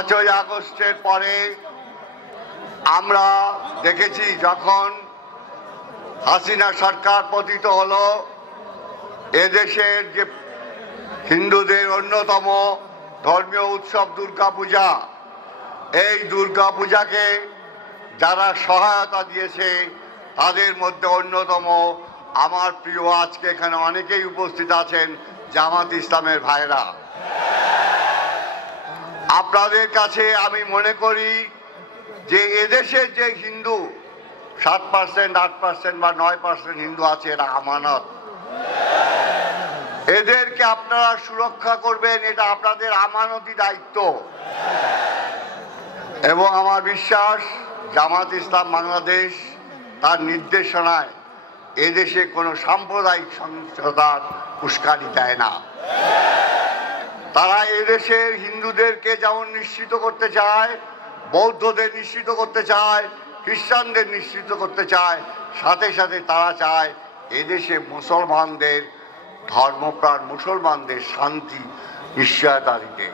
5ই আগস্টের পরে আমরা দেখেছি যখন হাসিনা সরকার পতিত হলো, এদেশের যে হিন্দুদের অন্যতম ধর্মীয় উৎসব দুর্গাপূজা, এই দুর্গাপূজাকে যারা সহায়তা দিয়েছে তাদের মধ্যে অন্যতম আমার প্রিয়, আজকে এখানে অনেকেই উপস্থিত আছেন, জামাত ইসলামের ভাইরা। আপনাদের কাছে আমি মনে করি যে এদেশের যে হিন্দু 7%, 8% বা 9% হিন্দু আছে, এরা আমানত। এদেরকে আপনারা সুরক্ষা করবেন, এটা আপনাদের আমানতি দায়িত্ব। এবং আমার বিশ্বাস জামাত ইসলাম বাংলাদেশ তার নির্দেশনায় এদেশে কোনো সাম্প্রদায়িক সহিংসতার উস্কানি দেয় না। তারা এদেশের হিন্দুদেরকে যেমন নিশ্চিত করতে চায়, বৌদ্ধদের নিশ্চিত করতে চায়, খ্রিস্টানদের নিশ্চিত করতে চায়, সাথে সাথে তারা চায় এদেশে মুসলমানদের, ধর্মপ্রাণ মুসলমানদের শান্তি নিশ্চয়তা দিতে।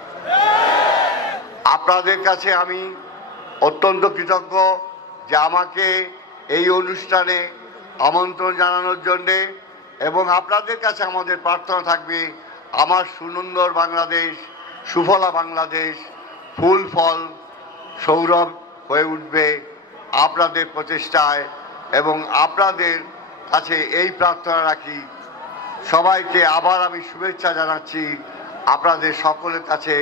আপনাদের কাছে আমি অত্যন্ত কৃতজ্ঞ যে আমাকে এই অনুষ্ঠানে আমন্ত্রণ জানানোর জন্যে, এবং আপনাদের কাছে আমাদের প্রার্থনা থাকবে আমার সুন্দর বাংলাদেশ, সুফলা বাংলাদেশ ফুল ফল সৌরভ হয়ে উঠবে আপনাদের প্রচেষ্টায়। এবং আপনাদের কাছে এই প্রার্থনা রাখি, সবাইকে আবার আমি শুভেচ্ছা জানাচ্ছি। আপনাদের সকলের কাছে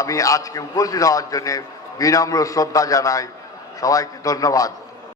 আমি আজকে উপস্থিত হওয়ার জন্য বিনম্র শ্রদ্ধা জানাই। সবাইকে ধন্যবাদ।